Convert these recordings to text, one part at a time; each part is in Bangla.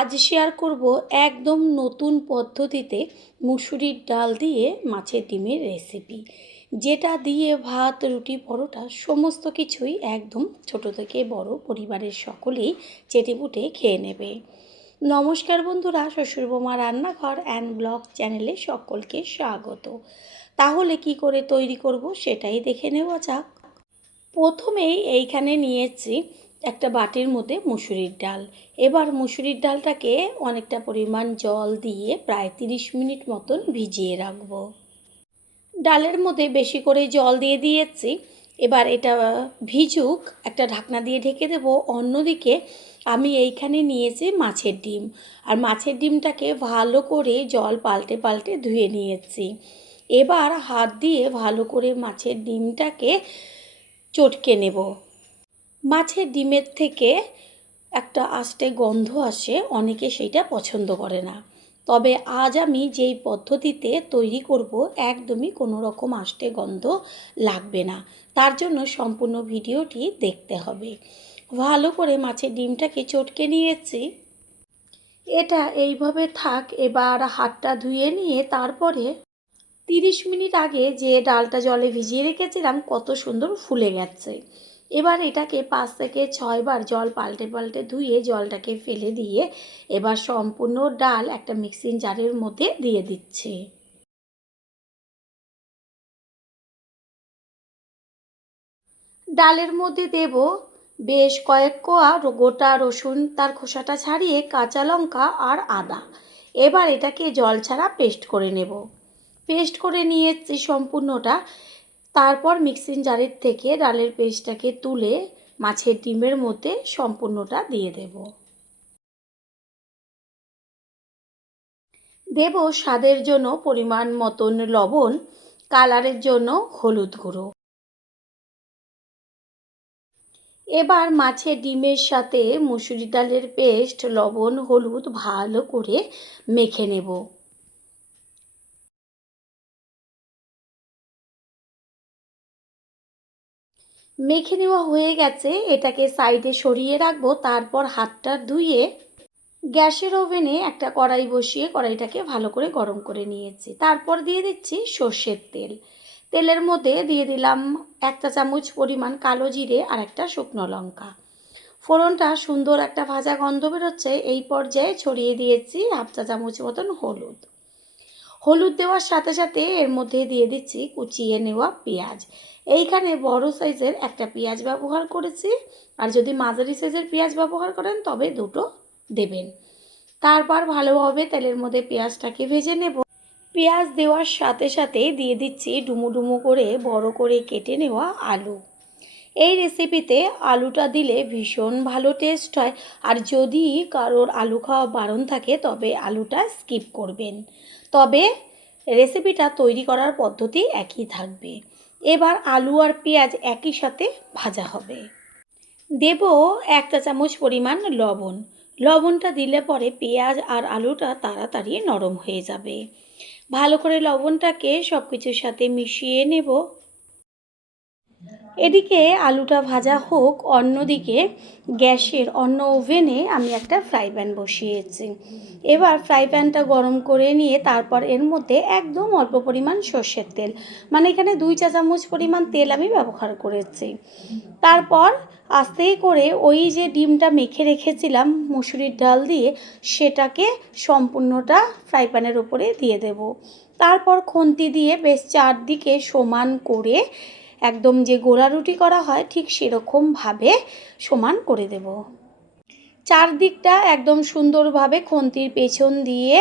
আজ শেয়ার করব একদম নতুন পদ্ধতিতে মুসুরির ডাল দিয়ে মাছের ডিমের রেসিপি, যেটা দিয়ে ভাত, রুটি, পরোটা সমস্ত কিছুই একদম ছোট থেকে বড় পরিবারের সকলেই চেটেপুটে খেয়ে নেবে। নমস্কার বন্ধুরা, শ্বশুরবৌমা রান্নাঘর অ্যান্ড ব্লগ চ্যানেলে সকলকে স্বাগত। তাহলে কি করে তৈরি করব সেটাই দেখে নেওয়া যাক। প্রথমেই এইখানে নিয়েছি একটা বাটির মধ্যে মুসুরির ডাল। এবার মুসুরির ডালটাকে অনেকটা পরিমাণ জল দিয়ে প্রায় 30 মিনিট মতন ভিজিয়ে রাখবো। ডালের মধ্যে বেশি করে জল দিয়ে দিয়েছি। এবার এটা ভিজুক, একটা ঢাকনা দিয়ে ঢেকে দেব। অন্যদিকে আমি এইখানে নিয়েছি মাছের ডিম, আর মাছের ডিমটাকে ভালো করে জল পাল্টে পাল্টে ধুয়ে নিয়েছি। এবার হাত দিয়ে ভালো করে মাছের ডিমটাকে চটকে নেব। মাছের ডিমের থেকে একটা আষ্টে গন্ধ আসে, অনেকে সেইটা পছন্দ করে না। তবে আজ আমি যেই পদ্ধতিতে তৈরি করব একদমই কোনো রকম আষ্টে গন্ধ লাগবে না। তার জন্য সম্পূর্ণ ভিডিওটি দেখতে হবে। ভালো করে মাছের ডিমটাকে চটকে নিয়েছি। এটা এইভাবে থাক। এবার হাতটা ধুয়ে নিয়ে তারপরে 30 মিনিট আগে যে ডালটা জলে ভিজিয়ে রেখেছিলাম কত সুন্দর ফুলে গেছে। এবার এটাকে 5 থেকে 6 বার জল পাল্টে পাল্টে ধুয়ে জলটাকে ফেলে দিয়ে এবার সম্পূর্ণ ডাল একটা মিক্সিং জারের মধ্যে দিয়ে দিচ্ছি। ডালের মধ্যে দেব বেশ কয়েক কোয়া গোটা রসুন, তার খোসাটা ছাড়িয়ে, কাঁচা লঙ্কা আর আদা। এবার এটাকে জল ছাড়া পেস্ট করে নেব। পেস্ট করে নিয়েছি সম্পূর্ণটা। তারপর মিক্সিং জারের থেকে ডালের পেস্টটাকে তুলে মাছের ডিমের মধ্যে সম্পূর্ণটা দিয়ে দেব। দেব স্বাদের জন্য পরিমাণ মতন লবণ, কালারের জন্য হলুদ গুঁড়ো। এবার মাছের ডিমের সাথে মুসুরি ডালের পেস্ট, লবণ, হলুদ ভালো করে মেখে নেব। মেখে নেওয়া হয়ে গেছে, এটাকে সাইডে সরিয়ে রাখবো। তারপর হাতটা ধুয়ে গ্যাসের ওভেনে একটা কড়াই বসিয়ে কড়াইটাকে ভালো করে গরম করে নিয়েছি। তারপর দিয়ে দিচ্ছি সর্ষের তেল। তেলের মধ্যে দিয়ে দিলাম 1 চা চামচ পরিমাণ কালো জিরে আর একটা শুকনো লঙ্কা। ফোড়নটা সুন্দর একটা ভাজা গন্ধ বেরোচ্ছে, এই পর্যায়ে ছড়িয়ে দিয়েছি 1/2 চা চামচ মতন হলুদ। হলুদ দেওয়ার সাথে সাথে এর মধ্যে দিয়ে দিচ্ছি কুচিয়ে নেওয়া পেঁয়াজ। এইখানে বড় সাইজের একটা পেঁয়াজ ব্যবহার করেছি, আর যদি মাঝারি সাইজের পেঁয়াজ ব্যবহার করেন তবে দুটো দেবেন। তারপর ভালোভাবে তেলের মধ্যে পেঁয়াজটাকে ভেজে নেব। পেঁয়াজ দেওয়ার সাথে সাথে দিয়ে দিচ্ছি ডুমো ডুমো করে বড় করে কেটে নেওয়া আলু। এই রেসিপিতে আলুটা দিলে ভীষণ ভালো টেস্ট হয়, আর যদি কারোর আলু খাওয়া বারণ থাকে তবে আলুটা স্কিপ করবেন। তবে রেসিপিটা তৈরি করার পদ্ধতি একই থাকবে। এবার আলু আর পেঁয়াজ একই সাথে ভাজা হবে। দেব 1 চা চামচ পরিমাণ লবণ। লবণটা দিলে পরে পেঁয়াজ আর আলুটা তাড়াতাড়ি নরম হয়ে যাবে। ভালো করে লবণটাকে সব কিছুর সাথে মিশিয়ে নেব। এদিকে আলুটা ভাজা হোক, অন্যদিকে গ্যাসের অন্য ওভেনে আমি একটা ফ্রাই প্যান বসিয়েছি। এবার ফ্রাই প্যানটা গরম করে নিয়ে তারপর এর মধ্যে একদম অল্প পরিমাণ সর্ষের তেল, মানে এখানে 2 চা চামচ পরিমাণ তেল আমি ব্যবহার করেছি। তারপর আস্তে করে ওই যে ডিমটা মেখে রেখেছিলাম মুসুরির ডাল দিয়ে, সেটাকে সম্পূর্ণটা ফ্রাই প্যানের উপরে দিয়ে দেব। তারপর খুন্তি দিয়ে বেশ চারদিকে সমান করে একদম যে গোলা রুটি করা হয় ঠিক সেরকমভাবে সমান করে দেব। চারদিকটা একদম সুন্দরভাবে খুন্তির পেছন দিয়ে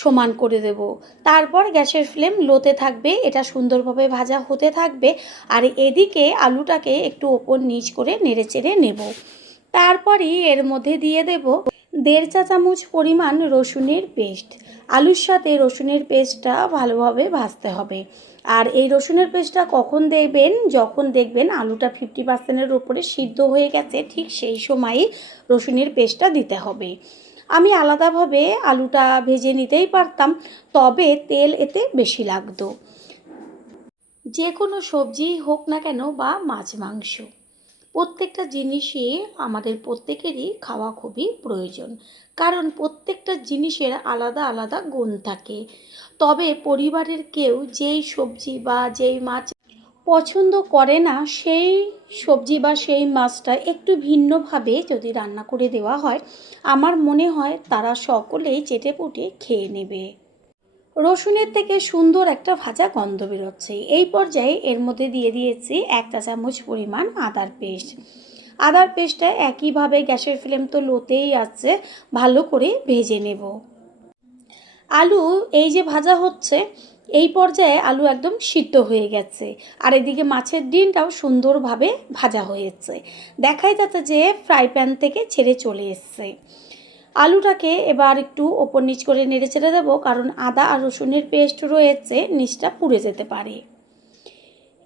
সমান করে দেব। তারপর গ্যাসের ফ্লেম লোতে থাকবে, এটা সুন্দরভাবে ভাজা হতে থাকবে। আর এদিকে আলুটাকে একটু ওপর নিচ করে নেড়েচেড়ে নেব। তারপরই এর মধ্যে দিয়ে দেব 1.5 চা চামচ পরিমাণ রসুনের পেস্ট। আলুর সাথে রসুনের পেস্টটা ভালোভাবে ভাজতে হবে। আর এই রসুনের পেস্টটা কখন দেবেন? যখন দেখবেন আলুটা 50%-এর উপরে সিদ্ধ হয়ে গেছে, ঠিক সেই সময়ই রসুনের পেস্টটা দিতে হবে। আমি আলাদাভাবে আলুটা ভেজে নিতেই পারতাম, তবে তেল এতে বেশি লাগতো। যে কোনো সবজি হোক না কেন বা মাছ মাংস, প্রত্যেকটা জিনিসই আমাদের প্রত্যেকেরই খাওয়া খুবই প্রয়োজন, কারণ প্রত্যেকটা জিনিসের আলাদা আলাদা গুণ থাকে। তবে পরিবারের কেউ যেই সবজি বা যেই মাছ পছন্দ করে না, সেই সবজি বা সেই মাছটা একটু ভিন্নভাবে যদি রান্না করে দেওয়া হয়, আমার মনে হয় তারা সকলেই চেটেপুটে খেয়ে নেবে। রসুনের থেকে সুন্দর একটা ভাজা গন্ধ বেরোচ্ছে। এই পর্যায়ে এর মধ্যে দিয়ে দিয়েছি 1 চা চামচ পরিমাণ আদার পেস্ট। আদার পেস্টটা একইভাবে, গ্যাসের ফ্লেম তো লোতেই আছে, ভালো করে ভেজে নেব। আলু এই যে ভাজা হচ্ছে, এই পর্যায়ে আলু একদম সিদ্ধ হয়ে গেছে, আর এদিকে মাছের ডিমটাও সুন্দরভাবে ভাজা হয়েছে। দেখাই যাচ্ছে যে ফ্রাই প্যান থেকে ছেড়ে চলে এসছে। আলুটাকে এবার একটু ওপর নিচ করে নেড়ে চেড়ে দেবো, কারণ আদা আর রসুনের পেস্ট রয়েছে, নিচটা পুড়ে যেতে পারে।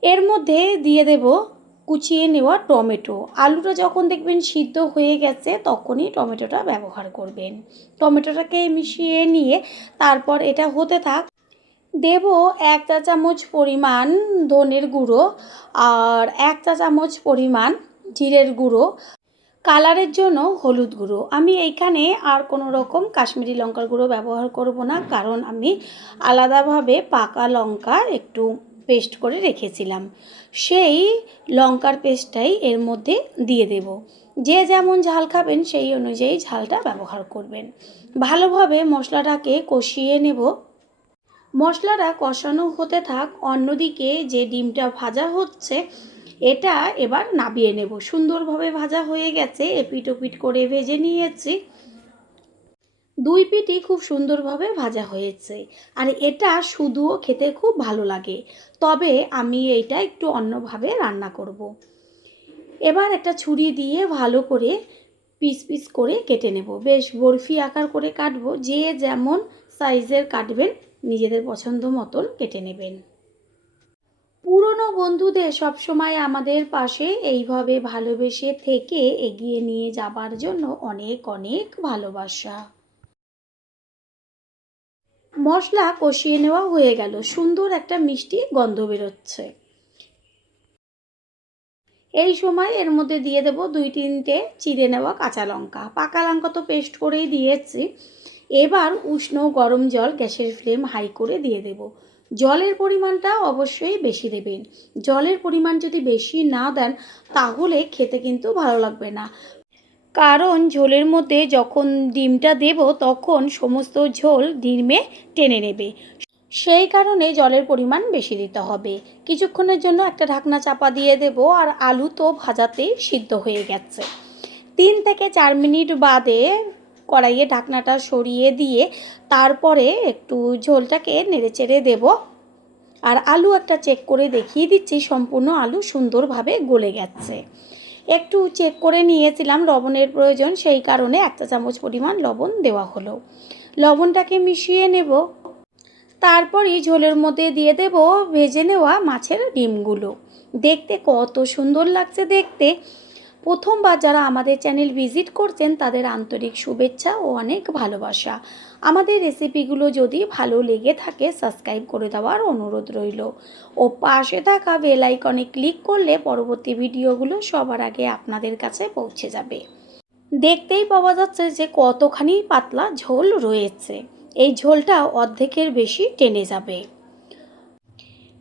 এর মধ্যে দিয়ে দেব কুচিয়ে নেওয়া টমেটো। আলুটা যখন দেখবেন সিদ্ধ হয়ে গেছে তখনই টমেটোটা ব্যবহার করবেন। টমেটোটাকে মিশিয়ে নিয়ে তারপর এটা হতে থাক। দেব 1 চা চামচ পরিমাণ ধনের গুঁড়ো আর 1 চা চামচ পরিমাণ জিরের গুঁড়ো, কালারের জন্য হলুদ গুঁড়ো। আমি এইখানে আর কোনো রকম কাশ্মীরি লঙ্কার গুঁড়ো ব্যবহার করব না, কারণ আমি আলাদাভাবে পাকা লঙ্কা একটু পেস্ট করে রেখেছিলাম, সেই লঙ্কার পেস্টটাই এর মধ্যে দিয়ে দেব। যে যেমন ঝাল খাবেন সেই অনুযায়ী ঝালটা ব্যবহার করবেন। ভালোভাবে মশলাটাকে কষিয়ে নেব। মশলাটা কষানো হতে থাক, অন্যদিকে যে ডিমটা ভাজা হচ্ছে এটা এবার নাবিয়ে নেব। সুন্দরভাবে ভাজা হয়ে গেছে, এপিট ওপিট করে ভেজে নিয়েছি। দুই পিঠই খুব সুন্দরভাবে ভাজা হয়েছে, আর এটা শুধুও খেতে খুব ভালো লাগে। তবে আমি এইটা একটু অন্যভাবে রান্না করব। এবার একটা ছুরি দিয়ে ভালো করে পিস পিস করে কেটে নেব। বেশ বরফি আকার করে কাটবো, যে যেমন সাইজের কাটবেন নিজেদের পছন্দ মতন কেটে নেবেন। পুরনো বন্ধুদের সবসময় আমাদের পাশে এইভাবে ভালোবেসে থেকে এগিয়ে নিয়ে যাবার জন্য অনেক অনেক ভালোবাসা। মশলা কষিয়ে নেওয়া হয়ে গেল, সুন্দর একটা মিষ্টি গন্ধ বেরোচ্ছে। এই সময় এর মধ্যে দিয়ে দেব 2-3টে চিড়ে নেওয়া কাঁচা লঙ্কা। পাকা লঙ্কা তো পেস্ট করেই দিয়েছি। এবার উষ্ণ গরম জল গ্যাসের ফ্লেম হাই করে দিয়ে দেব। জলের পরিমাণটা অবশ্যই বেশি দেবেন। জলের পরিমাণ যদি বেশি না দেন তাহলে খেতে কিন্তু ভালো লাগবে না, কারণ ঝোলের মধ্যে যখন ডিমটা দেব তখন সমস্ত ঝোল ডিমে টেনে নেবে। সেই কারণে জলের পরিমাণ বেশি দিতে হবে। কিছুক্ষণের জন্য একটা ঢাকনা চাপা দিয়ে দেব, আর আলু তো ভাজাতেই সিদ্ধ হয়ে গেছে। 3 থেকে 4 মিনিট বাদে কড়াইয়ে ঢাকনাটা সরিয়ে দিয়ে তারপরে একটু ঝোলটাকে নেড়েচেড়ে দেব। আর আলু একটা চেক করে দেখিয়ে দিচ্ছি, সম্পূর্ণ আলু সুন্দরভাবে গলে গেছে। একটু চেক করে নিয়েছিলাম লবণের প্রয়োজন, সেই কারণে 1 চা চামচ পরিমাণ লবণ দেওয়া হলো। লবণটাকে মিশিয়ে নেব। তারপরই ঝোলের মধ্যে দিয়ে দেব ভেজে নেওয়া মাছের ডিমগুলো। দেখতে কত সুন্দর লাগছে দেখতে। প্রথমবার যারা আমাদের চ্যানেল ভিজিট করছেন তাদের আন্তরিক শুভেচ্ছা ও অনেক ভালোবাসা। আমাদের রেসিপিগুলো যদি ভালো লেগে থাকে সাবস্ক্রাইব করে দেওয়ার অনুরোধ রইল, ও পাশে থাকা বেল আইকনে ক্লিক করলে পরবর্তী ভিডিওগুলো সবার আগে আপনাদের কাছে পৌঁছে যাবে। দেখতেই পাওয়া যাচ্ছে যে কতখানি পাতলা ঝোল রয়েছে। এই ঝোলটা অর্ধেকের বেশি টেনে যাবে।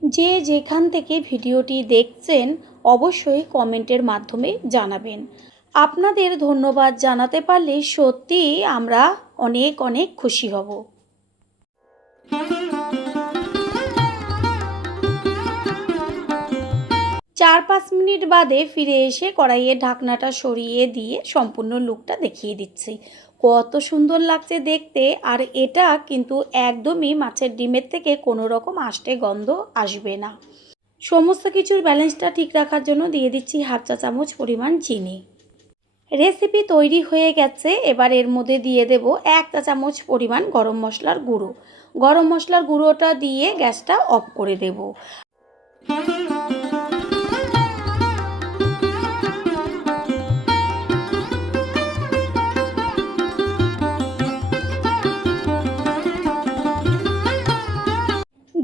যে যেখান থেকে ভিডিওটি দেখছেন অবশ্যই কমেন্টের মাধ্যমে জানাবেন। আপনাদের ধন্যবাদ জানাতে পারলে সত্যিই আমরা অনেক অনেক খুশি হব। 4-5 মিনিট বাদে ফিরে এসে কড়াইয়ের ঢাকনাটা সরিয়ে দিয়ে সম্পূর্ণ লুকটা দেখিয়ে দিচ্ছি। কত সুন্দর লাগছে দেখতে, আর এটা কিন্তু একদমই মাছের ডিমের থেকে কোনো রকম আষ্টে গন্ধ আসবে না। সমস্ত কিছুর ব্যালেন্সটা ঠিক রাখার জন্য দিয়ে দিচ্ছি 1/2 চা চামচ পরিমাণ চিনি। রেসিপি তৈরি হয়ে গেছে। এবার এর মধ্যে দিয়ে দেব 1 চা চামচ পরিমাণ গরম মশলার গুঁড়ো। গরম মশলার গুঁড়োটা দিয়ে গ্যাসটা অফ করে দেব।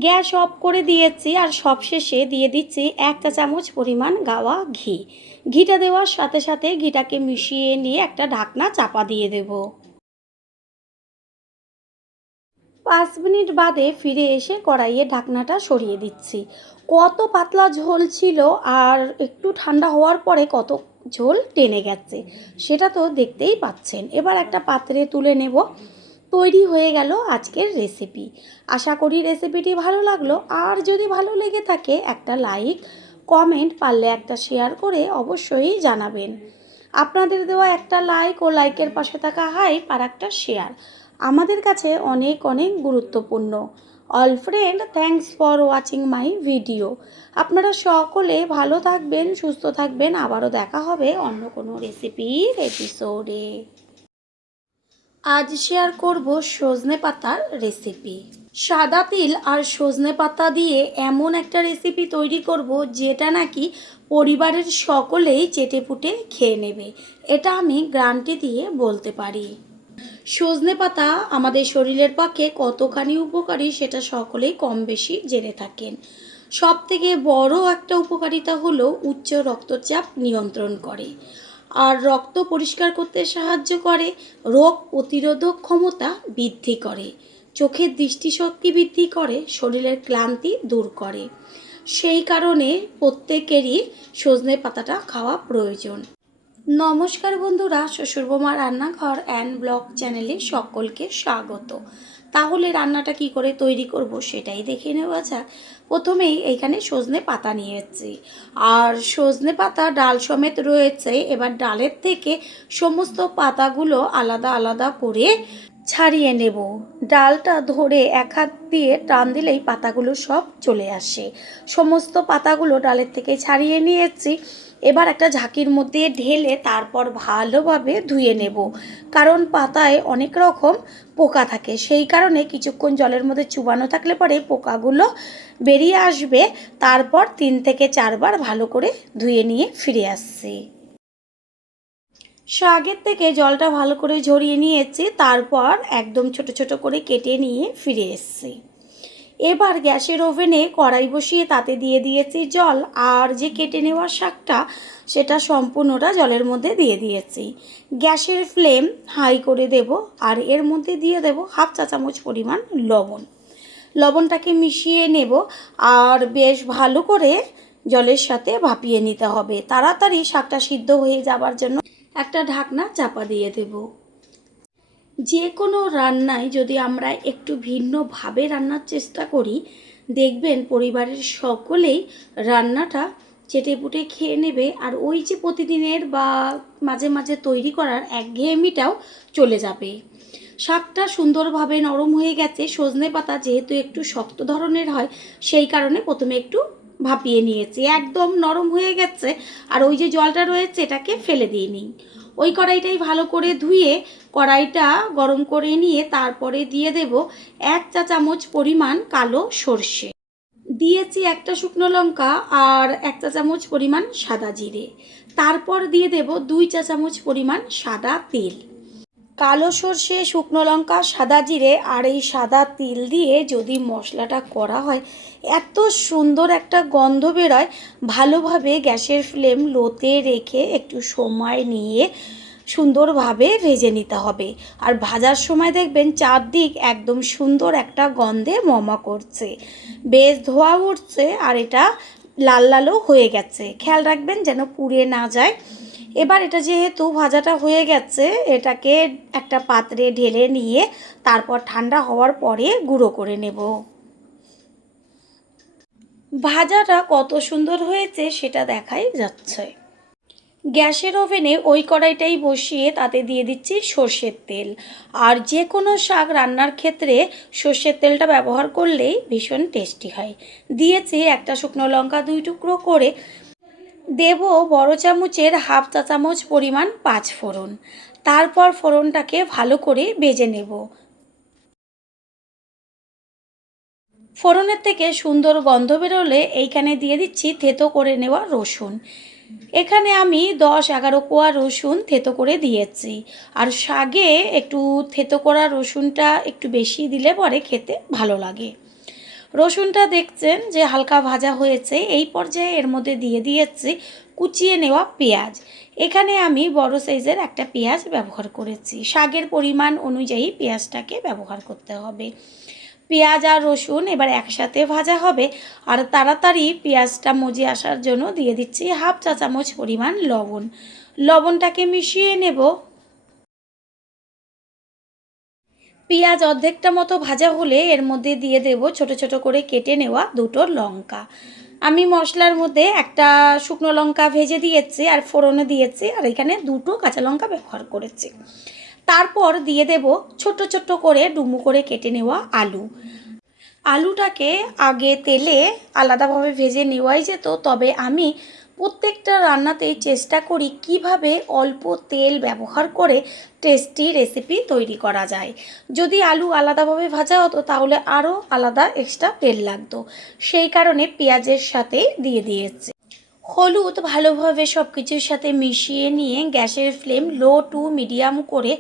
গ্যাস অফ করে দিয়েছি আর সবশেষে দিয়ে দিচ্ছি 1 চা চামচ পরিমাণ গাওয়া ঘি। ঘিটা দেওয়ার সাথে সাথে ঘিটাকে মিশিয়ে নিয়ে একটা ঢাকনা চাপা দিয়ে দেব। 5 মিনিট বাদে ফিরে এসে কড়াইয়ে ঢাকনাটা সরিয়ে দিচ্ছি। কত পাতলা ঝোল ছিল আর একটু ঠান্ডা হওয়ার পরে কত ঝোল টেনে গেছে সেটা তো দেখতেই পাচ্ছেন। এবার একটা পাত্রে তুলে নেব। তৈরি হয়ে গেল আজকের রেসিপি। আশা করি রেসিপিটি ভালো লাগলো, আর যদি ভালো লেগে থাকে একটা লাইক, কমেন্ট, পারলে একটা শেয়ার করে অবশ্যই জানাবেন। আপনাদের দেওয়া একটা লাইক ও লাইকের পাশে থাকা হাইপ আর একটা শেয়ার আমাদের কাছে অনেক অনেক গুরুত্বপূর্ণ। All friend, thanks for watching my video. আপনারা সকলে ভালো থাকবেন, সুস্থ থাকবেন। আবারও দেখা হবে অন্য কোনো রেসিপির এপিসোডে। আজ শেয়ার করব সজনে পাতার রেসিপি। সাদা তিল আর সজনে পাতা দিয়ে এমন একটা রেসিপি তৈরি করব যেটা নাকি পরিবারের সকলেই চেটেপুটে খেয়ে নেবে, এটা আমি গ্যারান্টি দিয়ে বলতে পারি। সজনে পাতা আমাদের শরীরের পক্ষে কতখানি উপকারী সেটা সকলেই কম বেশি জেনে থাকেন। সব থেকে বড় একটা উপকারিতা হলো উচ্চ রক্তচাপ নিয়ন্ত্রণ করে, আর রক্ত পরিষ্কার করতে সাহায্য করে, রোগ প্রতিরোধক ক্ষমতা বৃদ্ধি করে, চোখের দৃষ্টিশক্তি বৃদ্ধি করে, শরীরের ক্লান্তি দূর করে। সেই কারণে প্রত্যেকেরই সজনে পাতাটা খাওয়া প্রয়োজন। নমস্কার বন্ধুরা, শ্বশুরবৌমা রান্নাঘর অ্যান্ড ব্লগ চ্যানেলে সকলকে স্বাগত। তাহলে রান্নাটা কি করে তৈরি করব সেটাই দেখে নেওয়া যাক। প্রথমেই এইখানে সজনে পাতা নিয়েছি, আর সজনে পাতা ডাল সমেত রয়েছে। এবার ডালের থেকে সমস্ত পাতাগুলো আলাদা আলাদা করে ছাড়িয়ে নেব। ডালটা ধরে এক হাত দিয়ে টান দিলেই পাতাগুলো সব চলে আসে। সমস্ত পাতাগুলো ডালের থেকে ছাড়িয়ে নিয়েছি। এবার একটা ঝাঁকির মধ্যে ঢেলে তারপর ভালোভাবে ধুয়ে নেব, কারণ পাতায় অনেক রকম পোকা থাকে। সেই কারণে কিছুক্ষণ জলের মধ্যে চুবানো থাকলে পরে পোকাগুলো বেরিয়ে আসবে। তারপর 3 থেকে 4 বার ভালো করে ধুয়ে নিয়ে ফিরে আসছি। আগের থেকে জলটা ভালো করে ঝরিয়ে নিয়েছি, তারপর একদম ছোট ছোট করে কেটে নিয়ে ফিরে এসেছি। এবার গ্যাসের ওভেনে কড়াই বসিয়ে তাতে দিয়ে দিয়েছি জল, আর যে কেটে নেওয়া শাকটা সেটা সম্পূর্ণটা জলের মধ্যে দিয়ে দিয়েছি। গ্যাসের ফ্লেম হাই করে দেব, আর এর মধ্যে দিয়ে দেব 1/2 চা চামচ পরিমাণ লবণ। লবণটাকে মিশিয়ে নেব, আর বেশ ভালো করে জলের সাথে ভাপিয়ে নিতে হবে। তাড়াতাড়ি শাকটা সিদ্ধ হয়ে যাবার জন্য একটা ঢাকনা চাপা দিয়ে দেব। যে কোনো রান্নায় যদি আমরা একটু ভিন্নভাবে রান্নার চেষ্টা করি, দেখবেন পরিবারের সকলেই রান্নাটা চেটেপুটে খেয়ে নেবে, আর ওই যে প্রতিদিনের বা মাঝে মাঝে তৈরি করার একঘেয়েমিটাও চলে যাবে। শাকটা সুন্দরভাবে নরম হয়ে গেছে। সজনে পাতা যেহেতু একটু শক্ত ধরনের হয়, সেই কারণে প্রথমে একটু ভাপিয়ে নিয়েছি। একদম নরম হয়ে গেছে, আর ওই যে জলটা রয়েছে এটাকে ফেলে দিয়ে নিই। ওই কড়াইটাই ভালো করে ধুয়ে কড়াইটা গরম করে নিয়ে তারপরে দিয়ে দেব 1 চা চামচ পরিমাণ কালো সর্ষে, দিয়েছি একটা শুকনো লঙ্কা আর 1 চা চামচ পরিমাণ সাদা জিরে। তারপর দিয়ে দেব 2 চা চামচ পরিমাণ সাদা তিল। কালো সর্ষে, শুকনো লঙ্কা, সাদা জিরে আর এই সাদা তিল দিয়ে যদি মশলাটা করা হয়, এত সুন্দর একটা গন্ধ বেরোয়। ভালোভাবে গ্যাসের ফ্লেম লোতে রেখে একটু সময় নিয়ে সুন্দরভাবে ভেজে নিতে হবে। আর ভাজার সময় দেখবেন চারদিক একদম সুন্দর একটা গন্ধে মমা করছে, বেশ ধোয়া উঠছে, আর এটা লাল লালও হয়ে গেছে। খেয়াল রাখবেন যেন পুড়ে না যায়। এবার এটা যেহেতু ভাজাটা হয়ে গেছে, এটাকে একটা পাত্রে ঢেলে নিয়ে তারপর ঠান্ডা হওয়ার পরে গুঁড়ো করে নেব। ভাজাটা কত সুন্দর হয়েছে সেটা দেখাই যাচ্ছে। গ্যাসের ওভেনে ওই কড়াইটাই বসিয়ে তাতে দিয়ে দিচ্ছি সর্ষের তেল। আর যে কোনো শাক রান্নার ক্ষেত্রে সর্ষের তেলটা ব্যবহার করলেই ভীষণ টেস্টি হয়। দিয়েছি একটা শুকনো লঙ্কা 2 টুকরো করে। দেব বড় চামচের 1/2 চা চামচ পরিমাণ 5 ফোড়ন। তারপর ফোড়নটাকে ভালো করে ভেজে নেব। ফোড়নের থেকে সুন্দর গন্ধ বেরোলে এইখানে দিয়ে দিচ্ছি থেতো করে নেওয়া রসুন। এখানে আমি 10-11 কোয়া রসুন থেতো করে দিয়েছি। আর শাকে একটু থেতো করা রসুনটা একটু বেশি দিলে পরে খেতে ভালো লাগে। রসুনটা দেখছেন যে হালকা ভাজা হয়েছে, এই পর্যায়ে এর মধ্যে দিয়ে দিয়েছি কুচিয়ে নেওয়া পেঁয়াজ। এখানে আমি বড় সাইজের একটা পেঁয়াজ ব্যবহার করেছি। শাকের পরিমাণ অনুযায়ী পেঁয়াজটাকে ব্যবহার করতে হবে। পেঁয়াজ আর রসুন এবার একসাথে ভাজা হবে। আর তাড়াতাড়ি পেঁয়াজটা মজে আসার জন্য দিয়ে দিচ্ছি হাফ চা চামচ পরিমাণ লবণ। লবণটাকে মিশিয়ে নেব। পেঁয়াজ অর্ধেকটা মতো ভাজা হলে এর মধ্যে দিয়ে দেব ছোট ছোট করে কেটে নেওয়া দুটো লঙ্কা। আমি মশলার মধ্যে একটা শুকনো লঙ্কা ভেজে দিয়েছি আর ফোড়নে দিয়েছি, আর এখানে দুটো কাঁচা লঙ্কা ব্যবহার করেছি। তারপর দিয়ে দেব ছোট ছোট করে ডুমো করে কেটে নেওয়া আলু। আলুটাকে আগে তেলে আলাদাভাবে ভেজে নেওয়াই যেত, তবে আমি প্রত্যেকটা রান্নাতেই চেষ্টা করি কিভাবে অল্প তেল ব্যবহার করে টেস্টি রেসিপি তৈরি করা যায়। যদি আলু আলাদাভাবে ভাজা হতো তাহলে আরও আলাদা এক্সট্রা তেল লাগতো, সেই কারণে পেঁয়াজের সাথে দিয়ে দিয়েছি। হলুদ ভালোভাবে সব কিছুর সাথে মিশিয়ে নিয়ে গ্যাসের ফ্লেম লো টু মিডিয়াম করে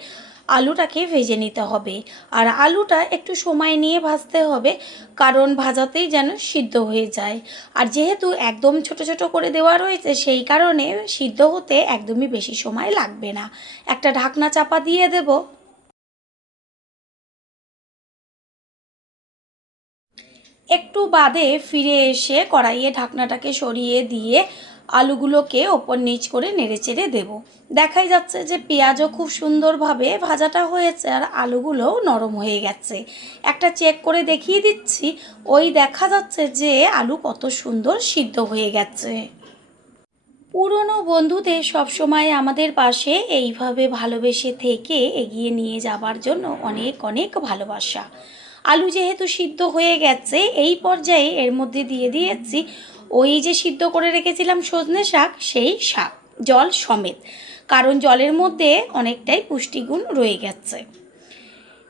আলুটাকে ভেজে নিতে হবে। আর আলুটা একটু সময় নিয়ে ভাজতে হবে, কারণ ভাজাতেই যেন সিদ্ধ হয়ে যায়। আর যেহেতু একদম ছোট ছোট করে দেওয়া রয়েছে, সেই কারণে সিদ্ধ হতে একদমই বেশি সময় লাগবে না। একটা ঢাকনা চাপা দিয়ে দেব। একটু বাদে ফিরে এসে কড়াইয়ে ঢাকনাটাকে সরিয়ে দিয়ে আলুগুলোকে ওপর নিচ করে নেড়েচেড়ে দেব। দেখাই যাচ্ছে যে পেঁয়াজও খুব সুন্দরভাবে ভাজাটা হয়েছে আর আলুগুলোও নরম হয়ে গেছে। একটা চেক করে দেখিয়ে দিচ্ছি, ওই দেখা যাচ্ছে যে আলু কত সুন্দর সিদ্ধ হয়ে গেছে। পুরনো বন্ধুদের সবসময় আমাদের পাশে এইভাবে ভালোবেসে থেকে এগিয়ে নিয়ে যাবার জন্য অনেক অনেক ভালোবাসা। আলু যেহেতু সিদ্ধ হয়ে গেছে, এই পর্যায়ে এর মধ্যে দিয়ে দিয়েছি ওই যে সিদ্ধ করে রেখেছিলাম সজনে শাক, সেই শাক জল সমেত, কারণ জলের মধ্যে অনেকটাই পুষ্টিগুণ রয়ে গেছে।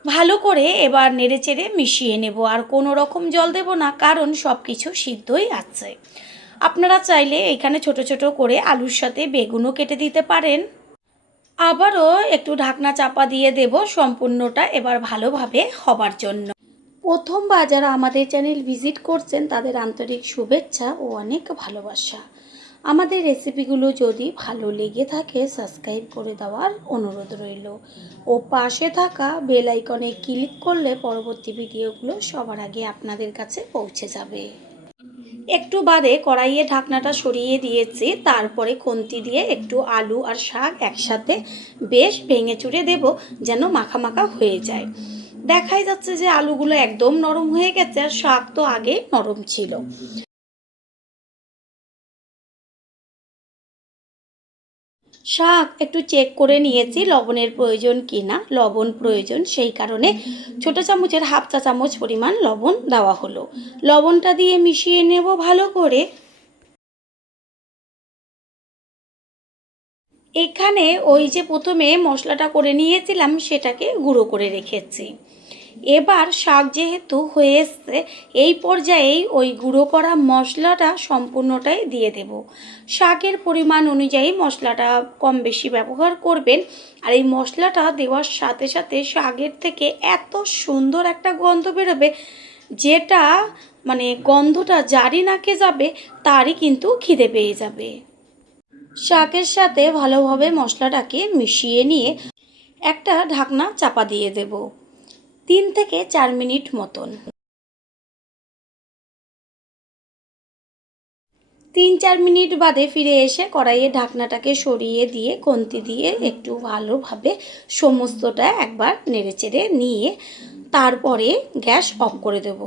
ভালো করে এবার নেড়েচেড়ে মিশিয়ে নেব, আর কোনো রকম জল দেব না, কারণ সব কিছু সিদ্ধই আছে। আপনারা চাইলে এখানে ছোট ছোট করে আলুর সাথে বেগুনও কেটে দিতে পারেন। আবারও একটু ঢাকনা চাপা দিয়ে দেব সম্পূর্ণটা এবার ভালোভাবে হবার জন্য। প্রথমবার যারা আমাদের চ্যানেল ভিজিট করছেন তাদের আন্তরিক শুভেচ্ছা ও অনেক ভালোবাসা। আমাদের রেসিপিগুলো যদি ভালো লেগে থাকে সাবস্ক্রাইব করে দেওয়ার অনুরোধ রইল, ও পাশে থাকা বেল আইকনে ক্লিক করলে পরবর্তী ভিডিওগুলো সবার আগে আপনাদের কাছে পৌঁছে যাবে। একটু বাদে কড়াইয়ে ঢাকনাটা সরিয়ে দিয়েছি, তারপরে খুন্তি দিয়ে একটু আলু আর শাক একসাথে বেশ ভেঙে চুড়ে দেব, যেন মাখা মাখা হয়ে যায়। দেখাই যাচ্ছে যে আলুগুলো একদম নরম হয়ে গেছে, আর শাক তো আগে নরম ছিল। শাক একটু চেক করে নিয়েছি লবণের প্রয়োজন কি না। লবণ প্রয়োজন, সেই কারণে ছোটো চামচের হাফ চা চামচ পরিমাণ লবণ দেওয়া হলো। লবণটা দিয়ে মিশিয়ে নেব ভালো করে। এখানে ওই যে প্রথমে মশলাটা করে নিয়েছিলাম সেটাকে গুঁড়ো করে রেখেছি। এবার শাক যেহেতু হয়ে এসছে, এই পর্যায়েই ওই গুঁড়ো করা মশলাটা সম্পূর্ণটাই দিয়ে দেব। শাকের পরিমাণ অনুযায়ী মশলাটা কম বেশি ব্যবহার করবেন। আর এই মশলাটা দেওয়ার সাথে সাথে শাকের থেকে এত সুন্দর একটা গন্ধ বেরোবে, যেটা মানে গন্ধটা যারই নাকে যাবে তারই কিন্তু খিদে পেয়ে যাবে। শাকের সাথে ভালোভাবে মশলাটাকে মিশিয়ে নিয়ে একটা ঢাকনা চাপা দিয়ে দেব 3 থেকে 4 মিনিট মতন। 3-4 মিনিট বাদে ফিরে এসে কড়াইয়ে ঢাকনাটাকে সরিয়ে দিয়ে খুন্তি দিয়ে একটু ভালোভাবে সমস্তটা একবার নেড়েচেড়ে নিয়ে তারপরে গ্যাস অফ করে দেব।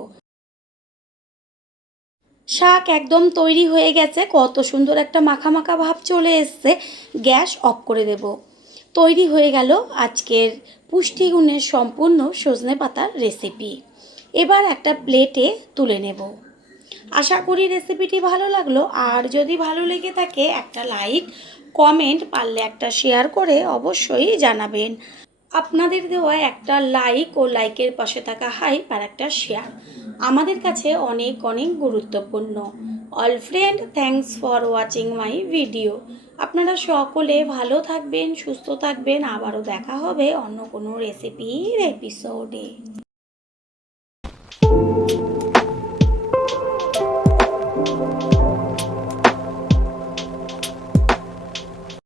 শাক একদম তৈরি হয়ে গেছে, কত সুন্দর একটা মাখা মাখা ভাব চলে এসছে। গ্যাস অফ করে দেব। তৈরি হয়ে গেল আজকের পুষ্টিগুণের সম্পূর্ণ সজনে পাতার রেসিপি। এবার একটা প্লেটে তুলে নেব। আশা করি রেসিপিটি ভালো লাগলো, আর যদি ভালো লেগে থাকে একটা লাইক, কমেন্ট, পারলে একটা শেয়ার করে অবশ্যই জানাবেন। আপনাদের দেওয়া একটা লাইক ও লাইকের পাশে থাকা হাইপ আর একটা শেয়ার আমাদের কাছে অনেক অনেক গুরুত্বপূর্ণ। All friend, thanks for watching my video. আপনারা সকলে ভালো থাকবেন, সুস্থ থাকবেন। আবারও দেখা হবে অন্য কোনো রেসিপির এপিসোডে।